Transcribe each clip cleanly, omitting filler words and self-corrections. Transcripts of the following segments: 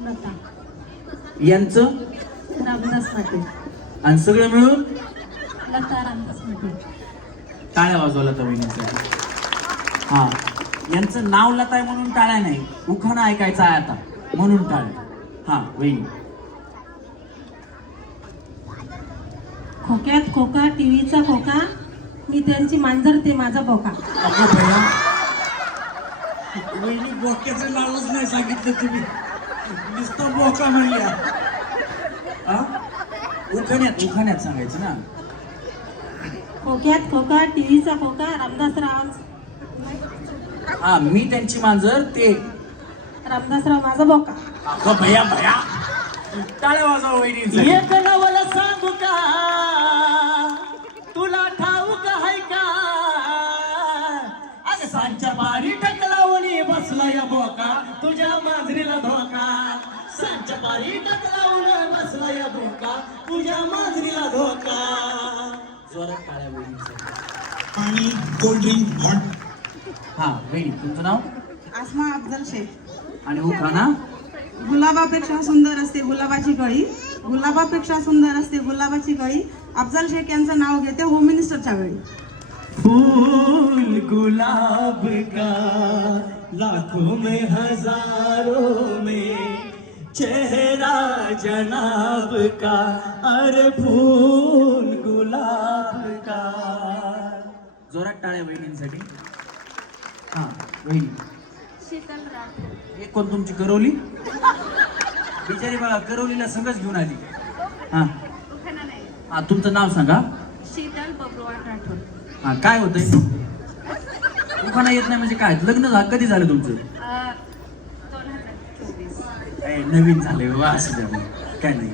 लता यांचं रामदास पाटील आणि सगळं मिळून लता रामदास पाटील. टाळ्या वाजवल्या तर वहिनींसाठी. हा, यांचं नाव लता आहे म्हणून टाळ्या नाही, उखाणा ऐकायचा आहे आता म्हणून टाळ्या. हा वहिनी. खोक्यात खोका टीव्हीचा खोका, मी त्यांची मांजर ते माझा बोका. अगं भैया, वहिनी बोक्याचं नावच नाही सांगितलं तुम्ही, नुसतं बोका म्हणल्या. हा, उखाण्यात उखाण्यात सांगायचं ना. खोक्यात खोका टीव्हीचा खोका रामदासराव. हा, मी त्यांची मांजर ते रामदासराव माझा बोका. अगं भैया भैया, टाळ्या वाजवा वहिनी. एक नवल सांगू का तुला ठाऊक आहे का, अगं सांच्या पारी टकलावणी बसला या बोका, तुझ्या मांजरीला धोका. सांच्या पारी टकलावून बसला या बोका, तुझ्या मांजरीला धोका. जोरात टाळ्या वहिनीसाठी. पाणी कोल्ड ड्रिंक हॉट. हा वहिनी, तुमचं नाव आसमा अफजल शेख. आणि उखाणा. गुलाबापेक्षा सुंदर असते गुलाबाची कळी, गुलाबापेक्षा सुंदर असते गुलाबाची कळी. अफजल शेख यांचं नाव घेते होम मिनिस्टरच्या वेळी. फूल गुलाब का लाखों में हजारों में चेहरा जनाब का, अरे फूल गुलाब का. जोरात टाळ्या वहिनींसाठी. हा वहिनी. शीतल राठोड. हे कोण तुमची करवली? बिचारी बघा करवलीला संगच घेऊन आली. हा हा, तुमचं नाव सांगा. शीतल बबरुवान राठोड. हा, काय होतंय? उखाणा येत नाही म्हणजे काय? लग्न कधी झालं तुमचं? 2024. नवीन झाले बाबा, असं द्या मग. काय नाही.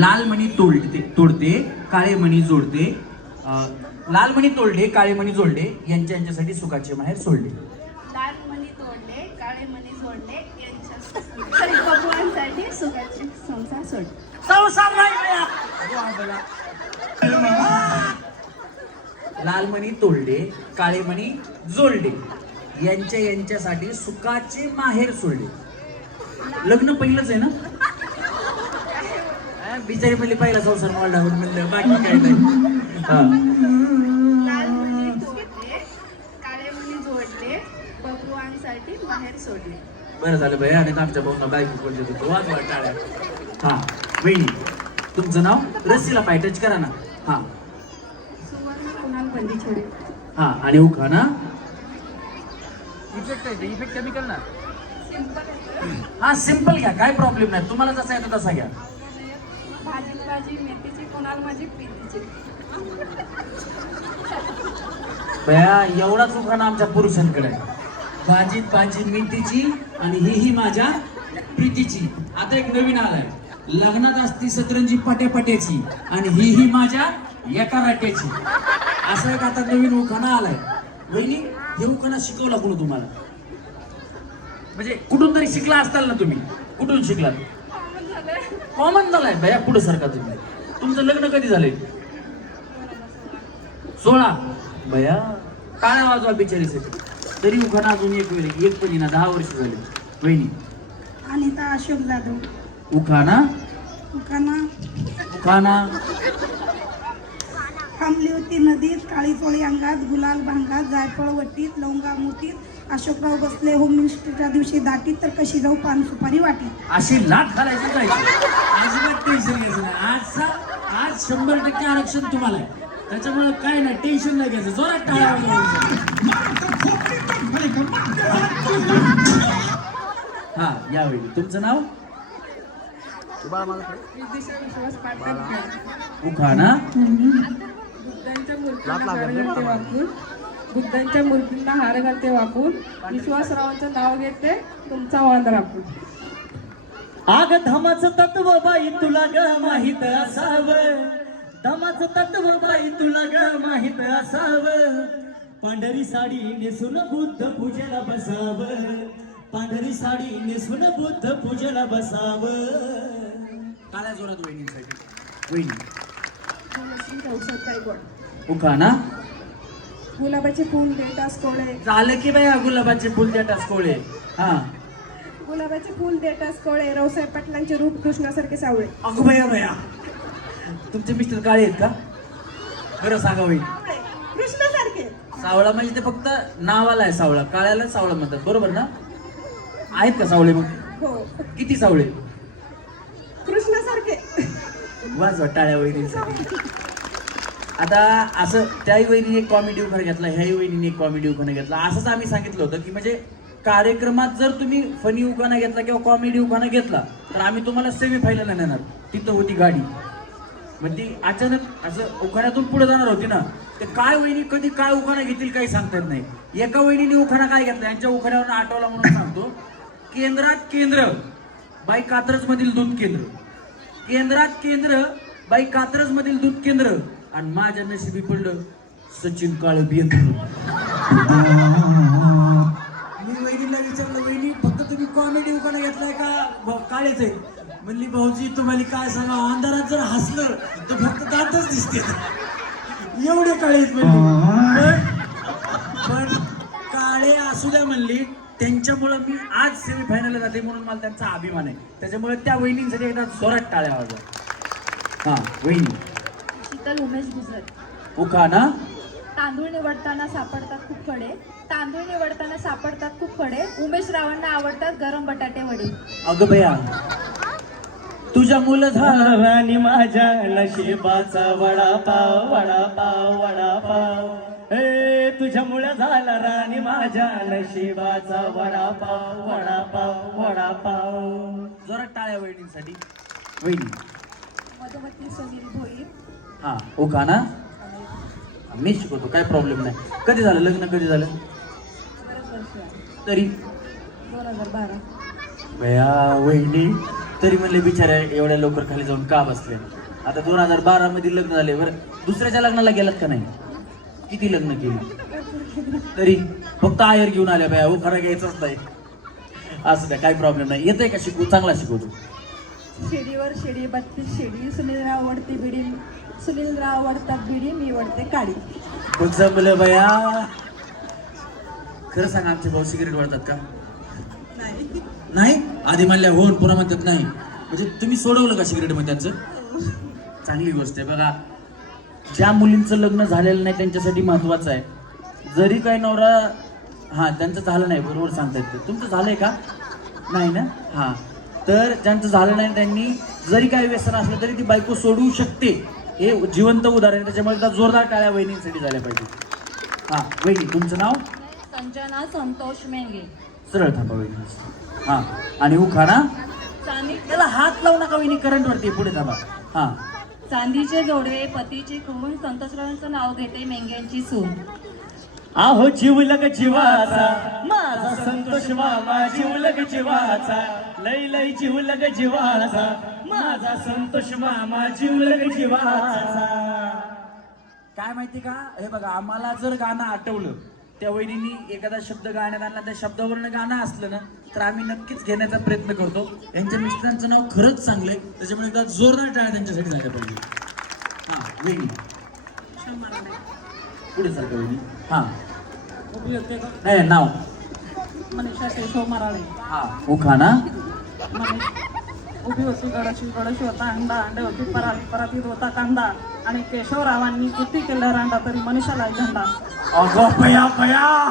लाल मणी तोडते काळे मणी जोडते, लाल मणी तोडले काळे मणी जोडले, यांच्यासाठी सुखाचे माहेर सोडले. लाल मणी तोडले काळे मणी जोडले, यांच्या भगवानसाठी सुखाचे संसार सोडले. संसार नाही बाया. लाल मणी तोडले काळे मणी जोडले, यांच्यासाठी सुखाचे माहेर सोडले. लग्न पहिलंच आहे ना? बिचारी पहिली पहिला संसार मोडला म्हणलं, बाकी काय नाही. हा. लाल मणी तोडले काळे मणी जोडले, भगवानसाठी माहेर सोडले. बरं झालं भैया, आणि आमच्या भाऊंना बायको बोलले होतो. वाजवा टाळ्या. हा वहिनी, तुमचं नाव. रस्सीला पाय टच करा ना. हा सुवर्ण कुणाल बंदीछोडे. हा, आणि उखाणा. इफेक्ट कमी कर ना. हा सिंपल घ्या, काय प्रॉब्लेम नाही. तुम्हाला जसा येतो तसा घ्या. भाजी भाजी मेथीची कुणाल माझी प्रीतीची. भैया, एवढाच उखाणा आमच्या पुरुषांकडे आहे. भाजीत भाजी मेथीची आणि ही माझ्या प्रीतीची. आता एक नवीन आलाय, लग्नात असती सतरंजी पट्याची आणि ही माझ्या एका राट्याची. असं एक आता नवीन उखाणा आलाय. वहिनी, हे उखाणा शिकवला कोण तुम्हाला? म्हणजे कुठून तरी शिकला असताल ना तुम्ही? कुठून शिकलात? कॉमन झालाय भैया. पुढे सारखा तुम्ही. तुमचं लग्न कधी झालंय? 16. भैया, टाळ्या वाजवा बिचारीसाठी. तरी उखाणा अजून एक पण येईना. 10 वर्ष झाले. वहिनी. अनिता अशोक जाधव. उखाणा. उखाणा. उखाणा. थांबली होती नदीत काळी चोळी अंगात, गुलाल भांगात, जायफळ वटीत, लवंगा मुठीत. अशोकराव बसले होम मिनिस्टरच्या दिवशी दाटीत, तर कशी जाऊ पान सुपारी वाटीत. अशी लाट घालायची काय? अजिबात टेन्शन घ्यायचं नाही. आज 100% आरक्षण तुम्हाला आहे, त्याच्यामुळे काय नाही, टेन्शन नाही घ्यायचं. जोरात टाळ्या वाजवायच्या. हा, यावेळी तुमचं नाव. उखाणा. बुद्धांच्या मूर्तींना हार घालते वाकून, विश्वासरावांचं नाव घेते तुमचा वांद राखून. आग धमाचं तत्व बाई तुला ग माहित असावं, धमाचं तत्व बाई तुला ग माहित असावं. पांढरी साडी नेसून बुद्ध पूजेला बसावं, पांढरी साडी नेसून बुद्ध पूजेला बसावं. काळ्या जोरात वहिनींसाठी. वहिनी. उखाणा. गुलाबाचे फूल देतास कोळे. झालं की बाया गुलाबाचे फुल देतास कोळे. हा. गुलाबाचे फुल देटास कळे रावसाहेब पाटलांचे रूप कृष्णासारखे सावळे. अगं भया भया, तुमचे मिस्टर काळे आहेत का? खरं सांगा होईल. कृष्णासारखे. सावळा म्हणजे ते फक्त नावाला आहे सावळा, काळ्याला सावळा म्हणतात, बरोबर ना? आहेत का सावळे मग? हो. किती सावळे? कृष्णासारखे. वाजवा टाळ्या वहिनींसाठी. आता असं त्याही वहिनीने एक कॉमेडी उखाणा घेतला, ह्याही वहिनीने एक कॉमेडी उखाणा घेतला. असंच आम्ही सांगितलं होतं की म्हणजे कार्यक्रमात जर तुम्ही फनी उखाणा घेतला किंवा कॉमेडी उखाणा घेतला तर आम्ही तुम्हाला सेमी फायनलला नेणार. तिथं होती गाडी, मग ती अचानक असं उखाण्यातून पुढे जाणार होती ना, ते काय वहिनी कधी काय उखाणा घेतील काही सांगता येत नाही. एका वहिनीने उखाणा काय घेतला यांच्या उखाण्यावर आठवला म्हणून सांगतो. केंद्रात केंद्र बाई कात्रज मधील दूध केंद्र, केंद्रात केंद्र बाई कात्रज मधील दूध केंद्र, आणि माझ्या नशिबी पडलं सचिन काळे बियंत्र. मी वहिनीला विचारलं, वहिनी फक्त तुम्ही कॉमेडी उखाणा घेतलाय का काळेच आहे? म्हणली भाऊजी तुम्हाला काय सांगा, अंधारात जर हसलं तर फक्त दातच दिसते, एवढे काळे आहेत म्हणली. पण काळे असू द्या म्हणली, त्यांच्यामुळं मी आज सेमीफायनलला जाते म्हणून मला त्यांचा अभिमान आहे. त्याच्यामुळे त्या वहिनींसाठी एकदा जोरात टाळ्या वाजवा. हा वहिनी. शीतल उमेश गुजर. उखाणा. तांदूळ निवडताना सापडतात खूप खडे, तांदूळ निवडताना सापडतात खूप खडे, उमेश रावांना आवडतात गरम बटाटे वडे. अगं बया, तुझ्या मुलं झालं राणी माझ्या नशिबाचा वडापाव वडापाव वडापाव, हे तुझ्यामुळे झाला राणी माझ्या नशिबाचा वडापाव वडापाव वडापाव. जरा टाळ्या वहिनींसाठी. वहिनी. मधुमती सुनील भोईर. हा उखाणा मी शिकवतो, काय प्रॉब्लेम नाही. कधी झालं लग्न, कधी झालं? बरेच वर्ष. तरी 2012. बया वहिनी तरी म्हणले बिचाऱ्या एवढ्या लवकर खाली जाऊन का बसले. आता 2012 मध्ये लग्न झाले. बरं दुसऱ्याच्या लग्नाला गेलात का नाही? किती लग्न केली? तरी फक्त आयर घेऊन आल्या बया, उखाणा घ्यायचाच नाही. असं द्या, काही प्रॉब्लेम नाही. येतंय का शिकवू? चांगला शिकवतो. शेडीवर शेडी 32 शेडी, सुनीलराव वडती बिडी, सुनीलराव वडतात बिडी, मी वडते काडी. बघ जमलं बया. खरं सांगा, आमचे भाऊ सिगरेट वाढतात का? नाही. आधी म्हणल्या हो, पुन्हा म्हणतात नाही. म्हणजे तुम्ही सोडवलं का सिगरेट मध्ये त्यांचं? चांगली गोष्ट आहे. बघा, ज्या मुलींचं लग्न झालेलं नाही त्यांच्यासाठी महत्वाचं आहे. जरी काही नवरा हा त्यांचं झालं नाही, बरोबर सांगतायत ते. तुमचं झालंय का? नाही ना? हा, तर ज्यांचं झालं नाही त्यांनी जरी काही व्यसन असलं तरी ती बायको सोडवू शकते. हे जिवंत उदाहरण आहे. त्याच्यामुळे एकदा जोरदार टाळ्या वहिनींसाठी झाल्या पाहिजे. हा वहिनी, तुमचं नाव? संजना संतोष मेंगे. सरळ थांबा वहिनी. हा, आणि उखाणा. त्याला हात लावू नका वहिनी, करंट वरती. पुढे थांबा. हा. चांदीचे जोडवे पतीची खून, संतोषरावांचं नाव घेते मेंग्यांची सून. आहो जीवलग जीवाचा माझा संतोष मामा, जीवलग जीवाचा लय लय जीवलग जीवाचा माझा संतोष मामा, जीवलग जीवाचा. काय माहिती का, हे बघा, आम्हाला जर गाणं आठवलं, त्या वहिनींनी एखादा शब्द गाण्यात आणला, त्या शब्दावरनं गाणं असलं ना तर आम्ही नक्कीच घेण्याचा प्रयत्न करतो. यांच्या मिस्टरांचं नाव खरंच चांगलं आहे, त्याच्यामुळे एकदा जोरदार टाळ्या त्यांच्यासाठी झाल्या पाहिजे. हा वहिनी. पुढे सारखं वहिनी. हा नाही नाव. मनीषा केशव मराळे. हा उखाणा. उभी होती गडाशी, गडाशी होता अंडा, अंडे होती पराती, परातीत होता कांदा, आणि केशवरावांनी किती केलं रांडा तरी मनीषाला झंडा. अगो बया बया,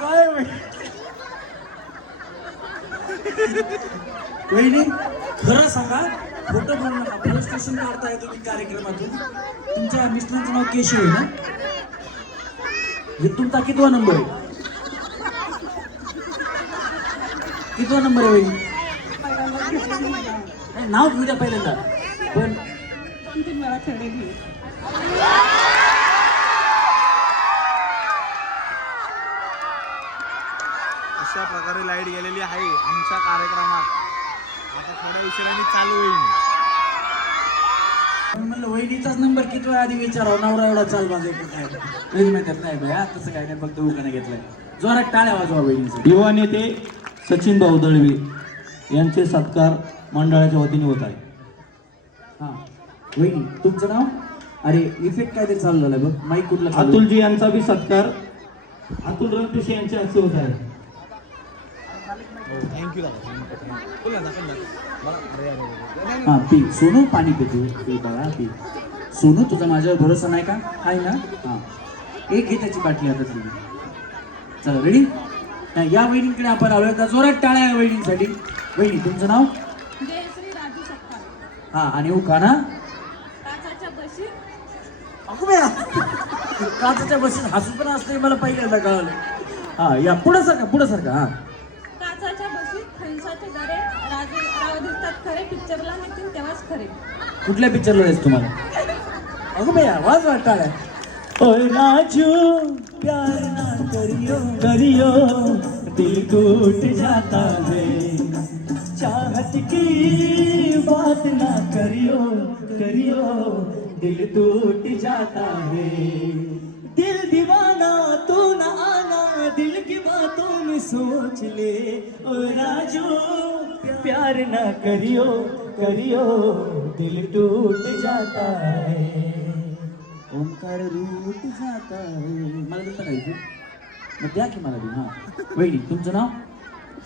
काय वहिनी खरं सांगा, खोटं बोलू नका. पोलीस स्टेशन काढताय तुम्ही कार्यक्रमातून. तुमच्या मिस्टरांचं नाव केशव आहे ना? हे तुमचा कितवा नंबर आहे? कितवा नंबर आहे वहिनी? नाही, नाव घेऊ द्या पहिल्यांदा. पण 3 वेळा खेळलेली. अशा प्रकारे लाईट गेलेली आहे आमच्या कार्यक्रमात. आता थोड्या उशिराने चालू होईल. म्हणलं वहिनीचाच नंबर किती वेळा आधी विचारावं, नवरा एवढा चाल वाजायचं काय? वहिनी म्हणतात नाही भैया तसं काय नाही, फक्त उखाणा घेतलाय. जोरात टाळ्या वाजवा वहिनीसाठी. युवा नेते सचिन भाऊ दळवी यांचे सत्कार मंडळाच्या वतीने होत आहे. हा वहिनी, तुमचं नाव? अरे इफेक्ट काय ते चालू झालं बघ, माईक कुठला? अतुलजी यांचा बी सत्कार अतुल रणपिसे यांच्या हस्ते होत आहे. थँक्यू दादा थँक्यू. बोल ना दाखव ना. मला अरे अरे अरे. हा पी सोनू पाणी पितो पी बाळा पी. सोनू तुझा माझ्यावर भरोसा नाही का? आहे ना? हा एक घे त्याची बाटली आता तुम्ही. चला रेडी. या वहिनींकडे आपण आलोय का? जोरात टाळ्या या वहिनींसाठी. वहिनी तुमचं नाव? जयश्री राजू सपकाळ. हा आणि उखाणा? काचाच्या बशी अगो बया काचाच्या बसीत हसू पण असते मला पहिल्यांदा कळलं. हा या पुढं सारखा हा. काचाच्या बशीत फणसाचे गरे राव दिसतात खरे. पिक्चरला नेतील तेव्हाच खरे. कुठल्या पिक्चरला जायचं तुम्हाला? अगो बया वाज टाळ्या. ओए राजू प्यार ना करियो करियो दिल टूट जाता है चाहत की बात ना करियो करियो दिल टूट जाता है दिल दीवाना तू ना आना दिल की बातों में सोच ले ओए राजू प्यार ना करियो करियो दिल टूट जाता है ओंकार रूट जाता है. मला देता नाही इथे? मग द्या की मला दे. हा वहिनी तुमचं नाव?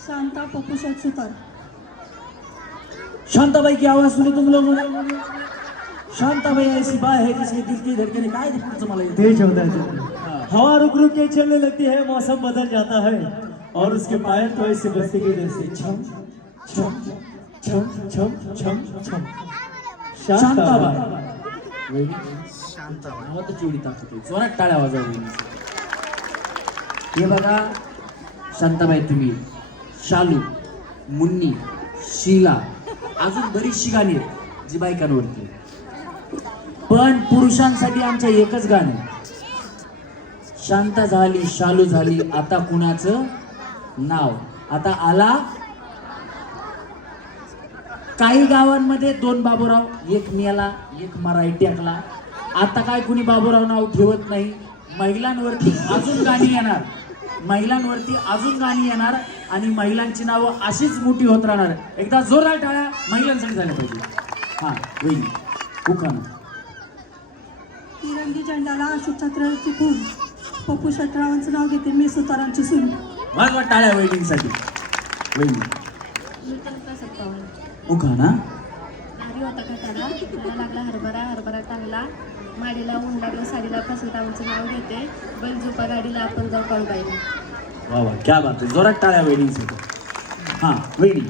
शांता पपुषात सुतार. शांताबाई की आवाज सुने तुम लोगों ने. शांताबाई ऐसी बात है जिसके दिल की धड़कने काय ते पुढचं मला येतं. तेज होता है हवा रुक रुक के चलने लगती है मौसम बदल जाता है और उसके पायल तो ऐसे बजते कि जैसे छम छम छम छम छम छम. शांताबाई वहिनी शांताबाई चिवडी ताकद आहे. जोरात टाळ्या वाजवा वहिनी. हे बघा शांताबाई तुम्ही शालू मुन्नी शीला अजून बरीचशी गाणी आहेत जी बायकांवरती. पण पुरुषांसाठी आमचं एकच गाणं. शांता झाली शालू झाली आता कुणाचं नाव. आता आला काही गावांमध्ये 2 बाबूराव, एक मेला एक मराई टेकला. आता काय कुणी बाबूराव नाव ठेवत नाही. महिलांवरती अजून गाणी येणार. महिलांवरती अजून गाणी येणार आणि महिलांची नावं अशीच मोठी होत राहणार. एकदा जोरदार टाळ्या महिलांसाठी झाल्या पाहिजे. हा वहिनी उखाणा. तिरंगी झेंडाला अशोक चक्राची खून. पप्पू शेटरावांचं नाव घेते मी सुतारांची सून. वाजवा टाळ्या वहिनींसाठी. वहिनी उखाणा. भारी होता का त्याला त्याला लागला हरभरा हरभरा टांगला. माडीला ऊन लागलं साडीला फसवतांचं नाव घेते. बैलझोपा गाडीला आपण जाऊ कळबाईला. वा वा क्या बात आहे. जोरात टाळ्या वहिनींसाठी. हा वहिनी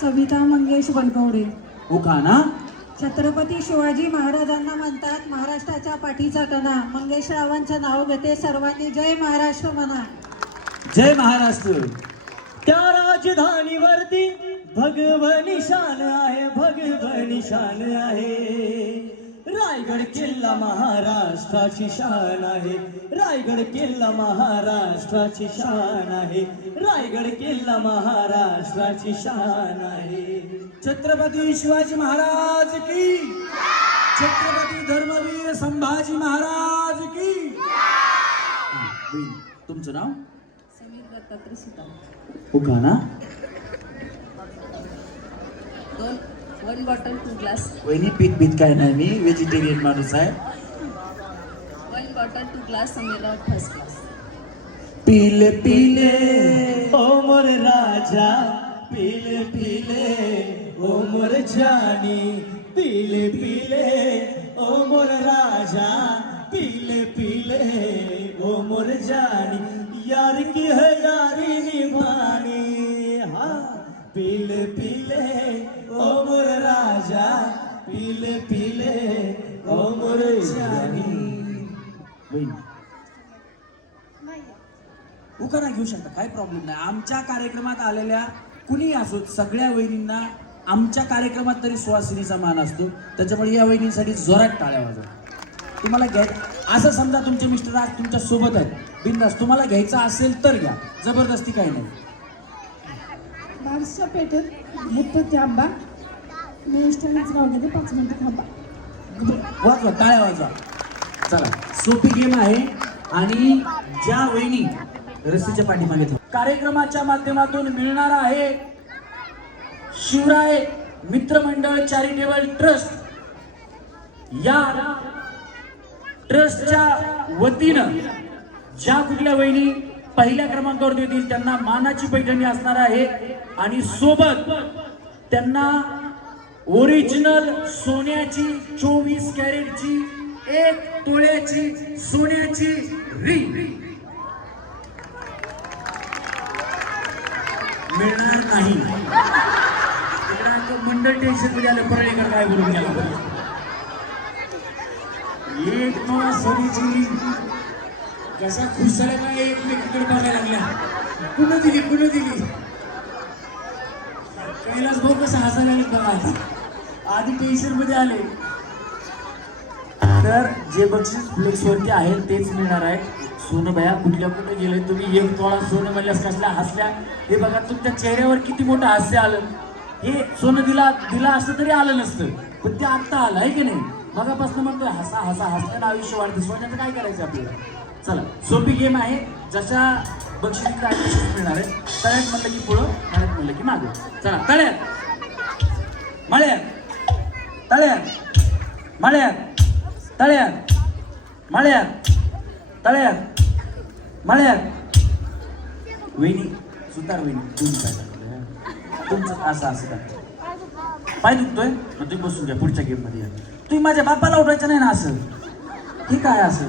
सविता मंगेश बनकवडे. उखाणा. छत्रपती शिवाजी महाराजांना म्हणतात महाराष्ट्राच्या पाठीचा कणा. मंगेशरावांचं नाव घेते सर्वांनी जय महाराष्ट्र म्हणा. जय महाराष्ट्र. त्या राजधानीवरती भगव निशान आहे भगव निशान आहे. रायगड किल्ला महाराष्ट्राची शान आहे. रायगड किल्ला महाराष्ट्राची शान आहे. रायगड किल्ला महाराष्ट्राची शान आहे. छत्रपती शिवाजी महाराज की. छत्रपती धर्मवीर संभाजी महाराज की. हा, वहिनी, तुमचं नाव? समीर दत्तात्रय सुतार. उखाणा. 1 बॉटल 2 ग्लास. वहिनी पीत काय नाही मी व्हेजिटेरियन माणूस आहे. 1 बॉटल 2 ग्लास समीरराव फर्स्ट क्लास. पीले पीले ओ मोर राजा पीले पीले ओ मोर जानी पीले पीले ओ मोर राजा पीले पीले ओ मोर जानी यार की है यारी निभानी. हाँ पीले पीले ओ मोर राजा पीले पीले ओ मोर जानी. उखाणा घेऊ शकता काय प्रॉब्लेम नाही. आमच्या कार्यक्रमात आलेल्या कुणी असो सगळ्या वहिनींना आमच्या कार्यक्रमात तरी सुवासिनीचा मान असतो. त्याच्यामुळे या वहिनींसाठी जोरात टाळ्या वाजवा. तुम्हाला असं समजा तुमचे मिस्टर आज तुमच्या सोबत आहेत बिंदास. तुम्हाला घ्यायचं असेल तर घ्या. जबरदस्ती काही नाही. बारशा पेठेत घेतो आंबा. मी इष्टानेच नाव घेते 5 मिनिटं थांबा. वाजवा टाळ्या वाजवा. चला सोपी गेम आहे आणि ज्या वहिनी रस्त्याच्या पाठीमागे कार्यक्रमाच्या माध्यमातून मिळणार आहे शिवराय मित्रमंडळ चॅरिटेबल ट्रस्ट. या ट्रस्टच्या वतीनं ज्या कुठल्या वहिनी पहिल्या क्रमांकावरती येतील त्यांना मानाची पैठणी असणार आहे आणि सोबत त्यांना ओरिजिनल सोन्याची 24 कॅरेटची 1 तोळ्याची सोन्याची रिंग मिळणार नाही. मंडळ टेन्शन मध्ये आलं. परळीकर काय बोलून गेला. 1 तोळा सोन्याची रिंग कसा खुश झाला का एकमेकीकडे बघायला लागल्या. कुणं दिली कैलास भाऊ कसं हसायला लागले बघा. आता आधी टेन्शन मध्ये आले. तर जे बक्षीस फ्लेक्स वरती आहे तेच मिळणार आहे. सोनं भया कुठे गेले तुम्ही. 1 तोळा सोनं म्हणल्यास कसल्या हसल्या. हे बघा तुमच्या चेहऱ्यावर किती मोठं हास्य आलं. हे सोनं दिला असतं तरी आलं नसतं, पण ते आत्ता आलं आहे की नाही. मगापासून म्हणतोय हसा हसल्यानं आयुष्य वाढते. सोन्याचं काय करायचं आपल्याला. चला सोपी गेम आहे. जशा बक्षीस मिळणार आहे. तळ्यात म्हणलं की पुढं, तळ्यात म्हणलं की मागं. चला तळ्यात मळ्यात तळ्यात मळ्यात तळ्यात मळ्यात तळ्यात मळ्यात. वहिनी सुतार वहिनी तुमचं असं का पाय दुखतोय मग तुम्ही बसून घ्या. पुढच्या गेम मध्ये तुम्ही माझ्या बापाला उठवायचं नाही ना असं. ठीक आहे असं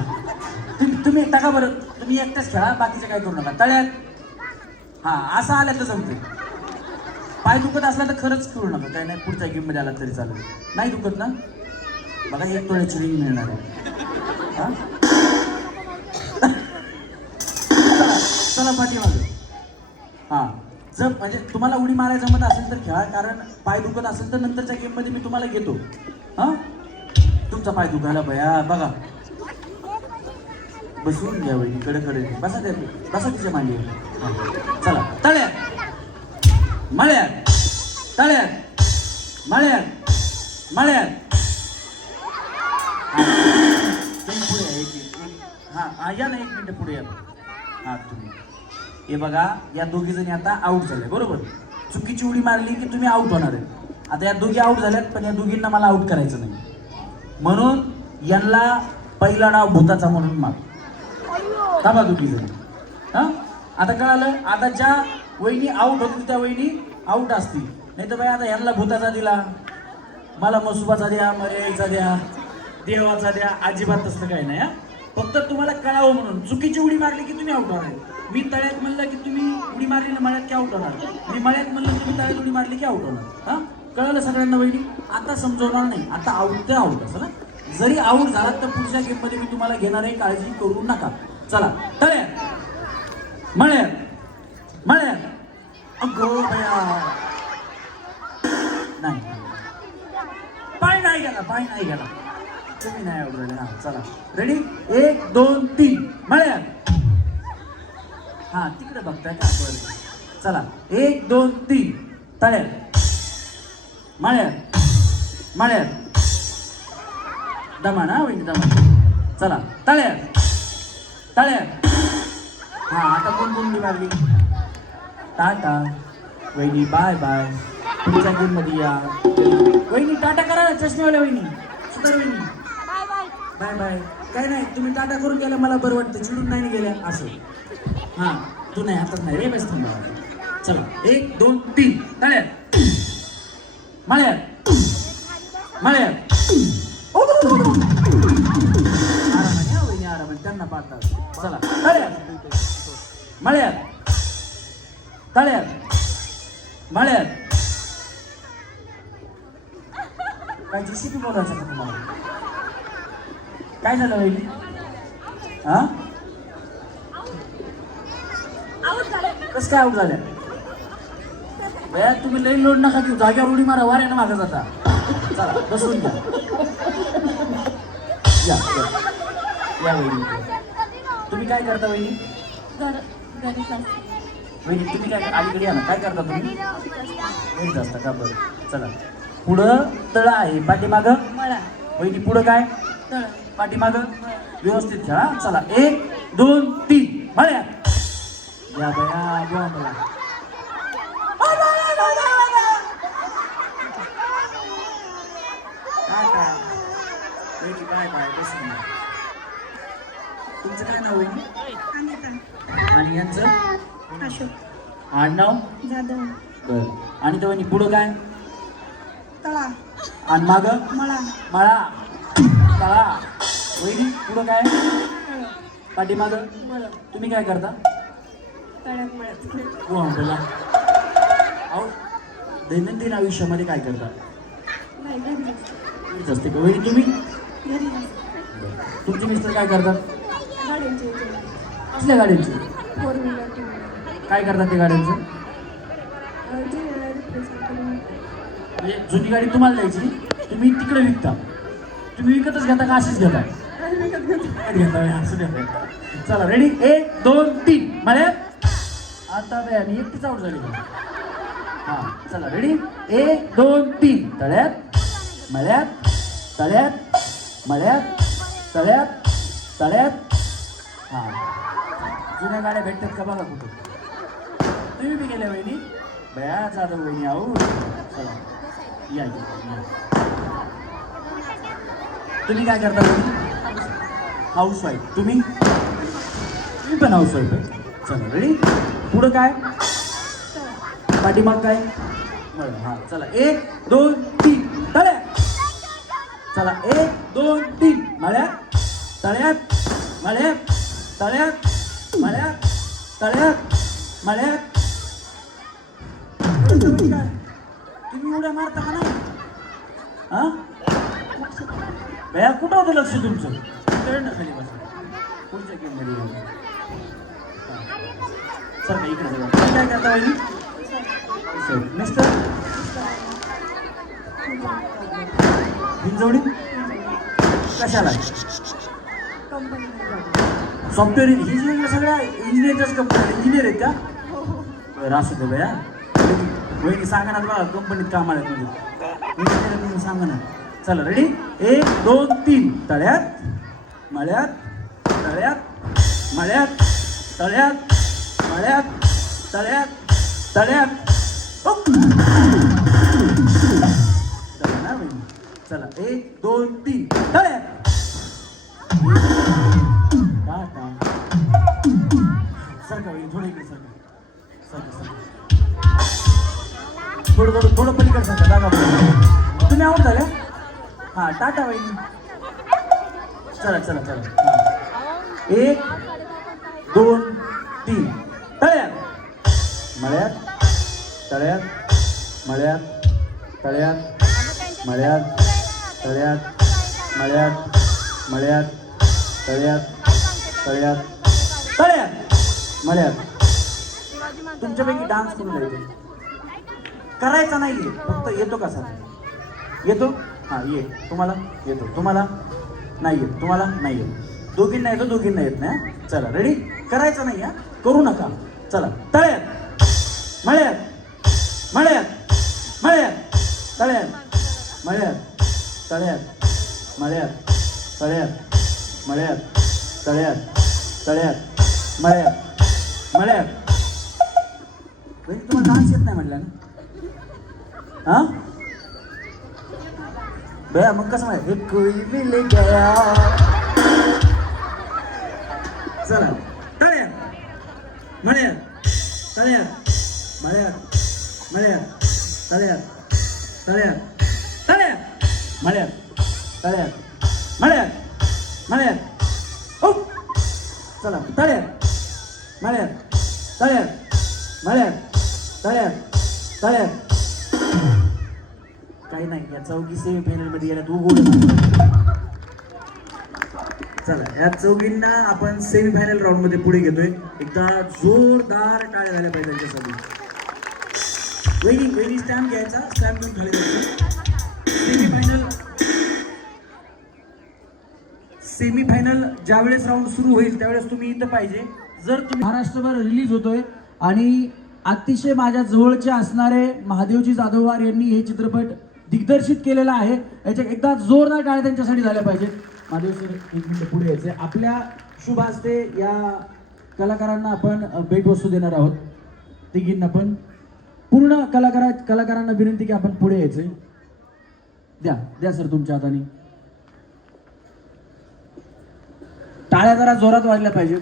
तुम्ही टाका बरं. तुम्ही एकटाच खेळा, बाकीचं काय करू नका. तळ्यात हा असं आलं तर जमते. पाय दुखत असला तर खरंच खेळू नका. काय नाही पुढच्या गेम मध्ये आला तरी चालेल. नाही दुखत ना बघा 1 तोळ्याची रिंग मिळणार आहे. चला पाठीमागे. हा जर म्हणजे तुम्हाला उडी मारायला जमत असेल तर खेळा, कारण पाय दुखत असेल तर नंतरच्या गेम मध्ये मी तुम्हाला घेतो. हा तुमचा पाय दुखायला बया बघा. बसवून घ्या वहिनी कडे बसा तिच्या मांडी. चला तळ्यात मळ्यात तळ्यात मळ्यात मळ्यात. तुम्ही पुढे हा या ना 1 मिनिट पुढे या. हा तुम्ही हे बघा या दोघी जणी आता आऊट झाल्या बरोबर. चुकीची उडी मारली की तुम्ही आऊट होणार आहे. आता या दोघी आऊट झाल्यात, पण या दोघींना मला आऊट करायचं नाही. म्हणून यांना पहिला नाव भूताचा म्हणून मार. थांबा दोघी जणी. हा आता कळालं. आता ज्या वहिनी आऊट होती त्या वहिनी आऊट असतील. नाही तर बाई आता यांना भूताचा दिला, मला मसुबाचा द्या, मर्यादेचा द्या, देवाचा द्या. अजिबात तसं काही नाही. हा फक्त तुम्हाला कळावं म्हणून. चुकीची उडी मारली की तुम्ही आऊट होणार. मी तळ्यात म्हणलं की तुम्ही उडी मारली ना मळ्यात की आऊट होणार. मी मळ्यात म्हणलं तुम्ही तळ्यात उडी मारली की आऊट होणार. हा कळलं सगळ्यांना वहिनी. आता समजवणार नाही. आता आऊट ते आऊट असं ना. जरी आऊट झाला तर पुढच्या गेम मध्ये मी तुम्हाला घेणार आहे. काळजी करू नका. चला तळ्यात मळ्यात मळ्यात. अगो बया नाही पाय नाही गेला तुम्ही नाही आवडले. हा चला रेडी 1 2 3 मळ्यात. हा तिकडे बघताय का. चला 1 2 3 तळ्यात मळ्यात मळ्यात. दमा ना वहिनी दमा. चला तळ्यात तळ्यात. हा आता कोण मारली. टाटा वहिनी बाय बाय. पुढच्या गेम मध्ये या. वहिनी टाटा करा. चष्मेवाल्या वहिनी सुतार वहिनी बाय बाय. काय नाही तुम्ही टाटा करून गेल्या मला बरं वाटतं. चिडून नाही गेल्या असं. हा तू नाही हातात नाही रे बस थांबा. चला 1 2 3 तळ्यात मळ्यात मळ्यात. आरामाने वहिनी आरामाने त्यांना पाहतात. चला तळ्यात मळ्यात तळ्यात मळ्यात. काय जेसीबी बोलायचं का तुम्हाला. काय झालं वहिनी. हा कसं काय आऊट झाल्या बया. तुम्ही लई लोड नका घेऊ. जाग्यावर उडी मारा. वाऱ्यानं मागं जाता. चला बसून घ्या. या वहिनी. तुम्ही काय करता वहिनी. वहिनी तुम्ही काय अलीकडे या ना. काय करता तुम्ही. घरीच असता का. बरं चला पुढं तळ आहे पाठीमागं मळा. वहिनी पुढं काय तळ पाठीमागं. व्यवस्थित खेळा. चला 1 2 3 मळ्यात. या बया बुवा मला. काय काय बसून तुमचं काय नाव आहे? अनिता आणि यांचं अशोक आडनाव? जाधव बर. आणि तेव्हा पुढं काय? तळा आणि माग? मळा मळा. तळा. वहिनी पुढं काय? पाठीमाग? तुम्ही काय करता? तळ्यात मळ्यात हो बोला. अहो दैनंदिन आयुष्यामध्ये काय करता? नाही घरीच असते. घरीच असते का? वहिनी तुम्ही? घरी असते. तुमचे मिस्टर काय करतात? गाड्यांची कसल्या गाड्यांचे? 4 व्हीलर 2 व्हीलर काय करतात ते गाड्यांचं? म्हणजे जुनी गाडी तुम्हाला द्यायची, तुम्ही तिकडे विकता. तुम्ही विकतच घेता का अशीच घेता? विकत घेता. असं द्या. चला रेडी 1 2 3 मला आता मी एकटीच आउट झाली. हा चला रेडी 1 2 3 तळ्यात मळ्यात तळ्यात मळ्यात तळ्यात तळ्यात. हा जुन्या गाड्या भेटतात का बघा कुठं. तुम्ही बी गेल्या वहिनी? बया जाधव वहिनी आहो. चला या या. तुम्ही काय करता वहिनी? हाऊसवाईफ. तुम्ही? तुम्ही पण हाऊसवाईफ आहे. चला रेडी पुढं काय? पाठीमाग काय? बरं हां चला 1 2 3 तळ्यात. चला 1 2 3 मळ्यात तळ्यात मळ्यात तळ्यात मळ्यात तळ्यात मळ्यात. तुम्ही उड्या मारता का नाही? हा बया कुठं होतं लक्ष तुमचं? कळलं ना खाली बसा. पुढच्या गेममध्ये सर का इकडे जाऊ. काय करता वहिनी? मिस्टर हिंजवडी कशाला? Software engineering. सगळ्या इंजिनिअरच्याच कंपनी इंजिनियर आहेत का? बरं असू दे बया. वहिनी सांगा ना बघा कंपनीत कामाला आहेत म्हणजे इंजिनिअरिंग सांगा ना. चला रेडी 1 2 3 तळ्यात मळ्यात तळ्यात मळ्यात तळ्यात मळ्यात तळ्यात तळ्यात. चला ना वहिनी. चला 1 2 3 तळ्यात. टाटा. सरका वहिनी थोडं इकडे सरका. थोडं थोडं पलीकडे सांगा दादा. तुम्ही आवड झाल्या? हां टाटा वहिनी. चला चला चला 1 2 3 तळ्यात मळ्यात तळ्यात मळ्यात तळ्यात मळ्यात तळ्यात मळ्यात मळ्यात तळ्यात तळ्यात तळ्यात मळ्यात. तुमच्यापैकी डान्स कोणाला येतो? करायचा नाहीये फक्त येतो कसा? येतो? हां ये. तुम्हाला येतो? तुम्हाला नाही येत? तुम्हाला नाही येत? दोघींना येतो दोघींना येत नाही. चला रेडी करायचं नाही. हा करू नका. चला तळ्यात मळ्यात मळ्यात मळ्यात तळ्यात मळ्यात तळ्यात मळ्यात तळ्यात मळ्यात तळ्यात तळ्यात मळ्यात मळ्यात. तुम्हाला डान्स येत नाही म्हटलं ना? हां भैया मग कसं माहिती? कोई मिल गया. चला तळ्यात मळ्यात तळ्यात मळ्यात मळ्यात तळ्यात तळ्यात तळ्यात मळ्यात तळ्यात मळ्यात मळ्यात. हो चला तळ्यात मळ्यात तळ्यात मळ्यात तळ्यात तळ्यात. काही नाही या चौघी सेमीफायनल मध्ये गेल्या. तू गोड. चला या चौघींना आपण सेमीफायनल राऊंड मध्ये पुढे घेतोय. एकदा जोरदार टाळ्या झाल्या पाहिजे त्यांच्यासाठी. वहिनी स्टॅम्प घ्यायचा. स्टॅम्प घेऊन सेमीफायनल ज्यावेळेस राऊंड सुरू होईल त्यावेळेस तुम्ही इथं पाहिजे. जर तुम्ही महाराष्ट्रभर रिलीज होतोय आणि अतिशय माझ्या जवळचे असणारे महादेवजी जाधववार यांनी हे चित्रपट दिग्दर्शित केलेला आहे. याच्या एकदा जोरदार टाळ्या त्यांच्यासाठी झाल्या पाहिजेत. महादेव सर एक मिनिट पुढे यायचे. आपल्या शुभ हस्ते या कलाकारांना आपण भेटवस्तू देणार आहोत. तिघींना पण पूर्ण कलाकारांना विनंती की आपण पुढे यायचे. द्या द्या सर तुमच्या हाताने. टाळ्या जरा जोरात वाजल्या पाहिजेत.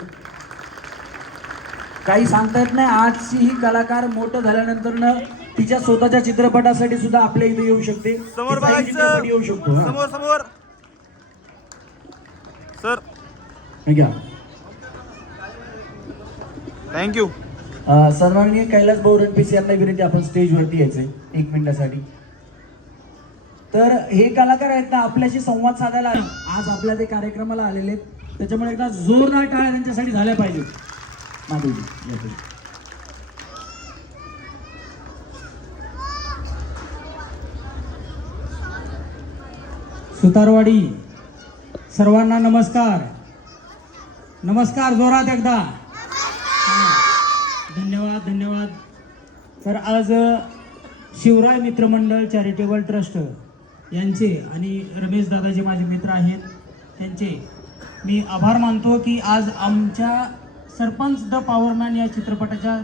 काही सांगता येत नाही. आजची ही कलाकार मोठं झाल्यानंतर न तिच्या स्वतःच्या चित्रपटासाठी सुद्धा आपल्या इथे येऊ शकते. समोर तिचा एक चित्रपट बघायचं. येऊ शकतो. हा. समोर समोर सर. हे घ्या. थँक्यू. सन्माननीय कैलास भाऊ रणपिसे यांना विनंती, आपण स्टेजवरती यायचंय 1 मिनिटासाठी. तर हे कलाकार आहेत ना, आपल्याशी संवाद साधायला आज आपल्या ते कार्यक्रमाला आलेले आहेत. त्याच्यामुळे एकदा जोरदार टाळ्या त्यांच्यासाठी झाल्या पाहिजेत. माधवजी या पुढे. सुतारवाडी सर्वांना नमस्कार. नमस्कार जोरात एकदा. धन्यवाद धन्यवाद. तर आज शिवराय मित्रमंडळ चॅरिटेबल ट्रस्ट यांचे आणि रमेश दादाजी माझे मित्र आहेत त्यांचे मी आभार मानतो की आज आमच्या सरपंच द पॉवरमॅन या चित्रपटाच्या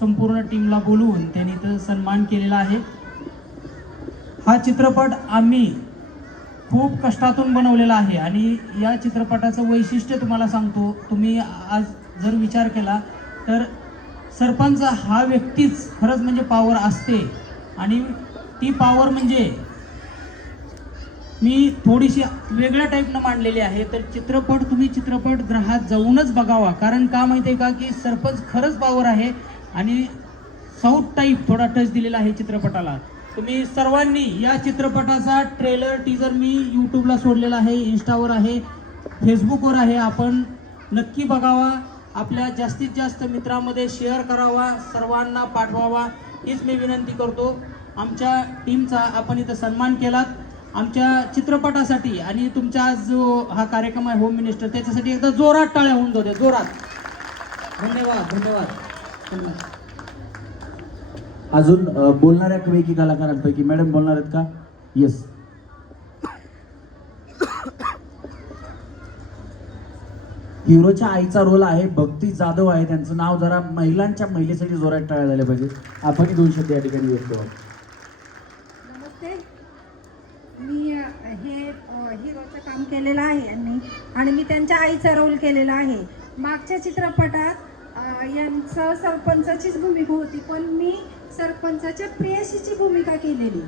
संपूर्ण टीमला बोलवून त्यांनी तर सन्मान केलेला आहे. हा चित्रपट आम्ही खूप कष्टातून बनवलेला आहे आणि या चित्रपटाचं वैशिष्ट्य तुम्हाला सांगतो. तुम्ही आज जर विचार केला तर सरपंच हा व्यक्तीच खरंच म्हणजे पॉवर असते आणि ती पॉवर म्हणजे मी थोडीशी वेगळ्या टाईपनं मांडलेली आहे. तर चित्रपट तुम्ही चित्रपटगृहात जाऊनच बघावा. कारण का माहिती आहे का की सरपंच खरंच पॉवर आहे आणि साऊथ टाईप थोडा टच दिलेला आहे चित्रपटाला. तुम्ही सर्वांनी या चित्रपटाचा ट्रेलर टीजर मी यूट्यूबला सोडलेला आहे, इंस्टावर आहे, फेसबुकवर आहे. आपण नक्की बघावा. आपल्या जास्तीत जास्त मित्रांमध्ये शेअर करावा, सर्वांना पाठवावा हीच मी विनंती करतो. आमच्या टीमचा आपण इथं सन्मान केलात आमच्या चित्रपटासाठी आणि तुमचा जो हा कार्यक्रम आहे होम मिनिस्टर त्याच्यासाठी एकदा जोरात टाळ्या होऊन जाऊ द्या. जोरात. धन्यवाद धन्यवाद. अजून बोलणाऱ्या पैकी कलाकारांपैकी मॅडम बोलणार आहेत का? येस. हिरोच्या आईचा रोल आहे भक्ती जाधव आहे. त्यांचं नाव जरा महिलेसाठी जोरात टाळ्या झाल्या पाहिजे. आपणही 2 शब्द या ठिकाणी व्यक्त व्हा. नमस्ते. मी हे हिरोचं काम केलेलं आहे आणि मी त्यांच्या आईचा रोल केलेला आहे. मागच्या चित्रपटात यांचं सरपंचाचीच भूमिका होती पण मी सरपंचाच्या प्रेयसीची भूमिका केलेली.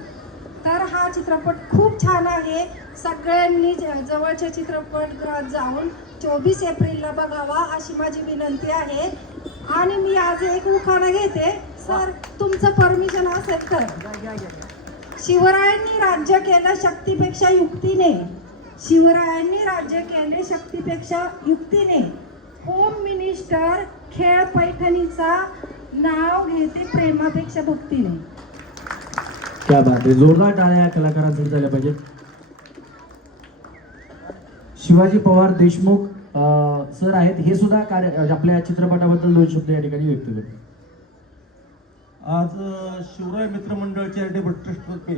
तर हा चित्रपट खूप छान आहे. सगळ्यांनी जवळच्या चित्रपटगृहात जाऊन 24 एप्रिलला बघावा अशी माझी विनंती आहे. आणि मी आज एक उखाणा घेते सर, तुमचं परमिशन असेल तर. शिवरायांनी राज्य केलं शक्तीपेक्षा युक्तीने, शिवरायांनी राज्य केले शक्तीपेक्षा युक्तीने, होम मिनिस्टर खेळ पैठणीचा नाव घेते प्रेमापेक्षा भक्तीने. क्या बात आहे. जोरदार टाळ्या कलाकारांसाठी झाल्या पाहिजेत. शिवाजी पवार देशमुख सर आहेत. हे सुद्धा आपल्या चित्रपटाबद्दल 2 शब्द या ठिकाणी व्यक्त करतात. आज शिवराय मित्रमंडळ चॅरिटेबल ट्रस्टतर्फे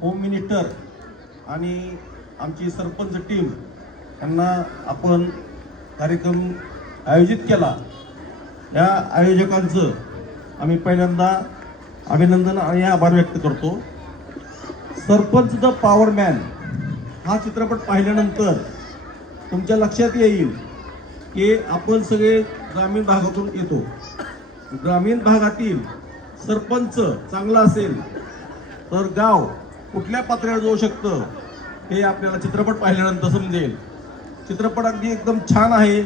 होम मिनिस्टर आणि आमची सरपंच टीम यांना आपण कार्यक्रम आयोजित केला. या आयोजकांचं आम्ही पहिल्यांदा अभिनंदन आणि आभार व्यक्त करतो. सरपंच द पॉवरमॅन हा चित्रपट पाहिल्यानंतर तुमच्या लक्षात येईल की आपण सगळे ग्रामीण भागातून येतो. ग्रामीण भागातील सरपंच चांगला असेल तर गाव कुठल्या पातळीवर जाऊ शकतं हे आपल्याला चित्रपट पाहिल्यानंतर समजेल. चित्रपट अगदी एकदम छान आहे.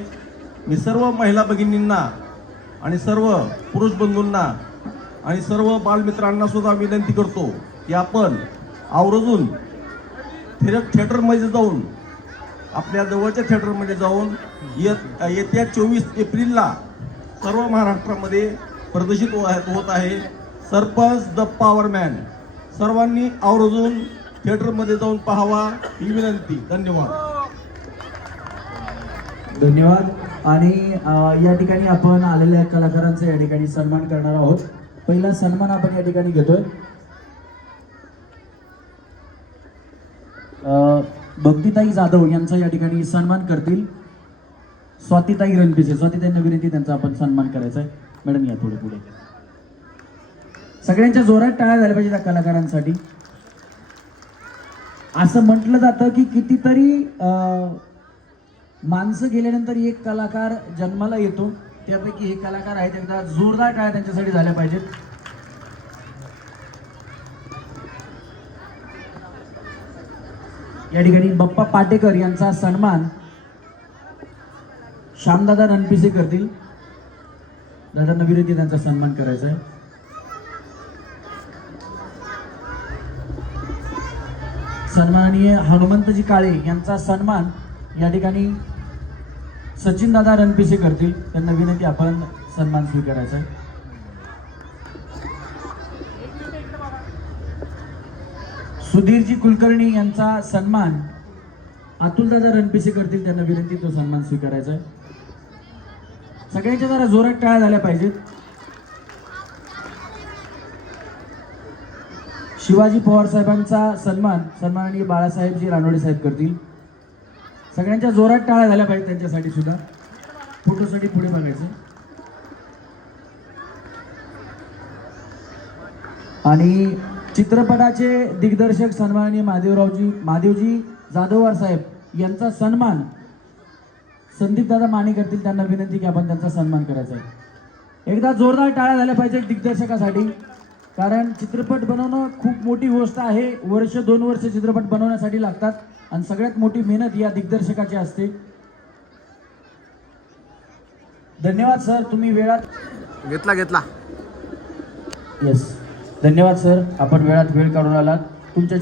मी सर्व महिला भगिनींना आणि सर्व पुरुष बंधूंना आणि सर्व बालमित्रांना सुद्धा विनंती करतो की आपण आवर्जून थिएटरमध्ये जाऊन आपल्या जवळच्या थिएटरमध्ये जाऊन येत्या 24 एप्रिलला सर्व महाराष्ट्रामध्ये प्रदर्शित होत आहे सरपंच द पॉवरमॅन. सर्वांनी आवर्जून थिएटरमध्ये जाऊन पाहावा ही विनंती. धन्यवाद. धन्यवाद. आणि या ठिकाणी आपण आलेल्या कलाकारांचा या ठिकाणी सन्मान करणार आहोत. पहिला सन्मान आपण या ठिकाणी घेतोय भक्तीताई जाधव यांचा या ठिकाणी सन्मान करतील स्वातीताई रणपिसे. स्वातीताईंना विनंती त्यांचा आपण सन्मान करायचा आहे. मॅडम या थोडे पुढे. सगळ्यांच्या जोरात टाळ्या झाल्या पाहिजे त्या कलाकारांसाठी. असं म्हटलं जातं की कितीतरी माणसं गेल्यानंतर एक कलाकार जन्माला येतो, त्यापैकी हे कलाकार आहेत. एकदा जोरदार टाळ्या त्यांच्यासाठी झाल्या पाहिजेत. या ठिकाणी बाप्पा पाटेकर यांचा सन्मान श्यामदादा रणपिसे करतील. दादांना विनंती त्यांचा सन्मान करायचा आहे. सन्माननीय हनुमंतजी काळे यांचा सन्मान या ठिकाणी सचिन दादा रणपिसे करतील. त्यांना विनंती आपण सन्मान स्वीकारायचा आहे. सुधीरजी कुलकर्णी यांचा सन्मान अतुल दादा रणपिसे करतील. त्यांना विनंती तो सन्मान स्वीकारायचा आहे. सगळ्यांच्या जरा जोरात टाळ्या झाल्या पाहिजेत. शिवाजी पवार साहेबांचा सन्मान सन्माननीय बाळासाहेबजी रानोडे साहेब करतील. सगळ्यांच्या जोरात टाळ्या झाल्या पाहिजेत त्यांच्यासाठी सुद्धा. फोटोसाठी पुढे बघायचं. आणि चित्रपटाचे दिग्दर्शक सन्माननीय महादेवजी जाधववार साहेब यांचा सन्मान संदीप दादा माने करतील. त्यांना विनंती की आपण त्यांचा सन्मान करायचा आहे. एकदा जोरदार टाळ्या झाल्या पाहिजे दिग्दर्शकासाठी, कारण चित्रपट बनवणं खूप मोठी गोष्ट आहे. वर्ष 2 वर्ष चित्रपट बनवण्यासाठी लागतात आणि सगळ्यात मोठी मेहनत या दिग्दर्शकाची असते. धन्यवाद सर, तुम्ही वेळात घेतला येस धन्यवाद सर, आपण वेळात वेळ काढून आलात. तुमच्या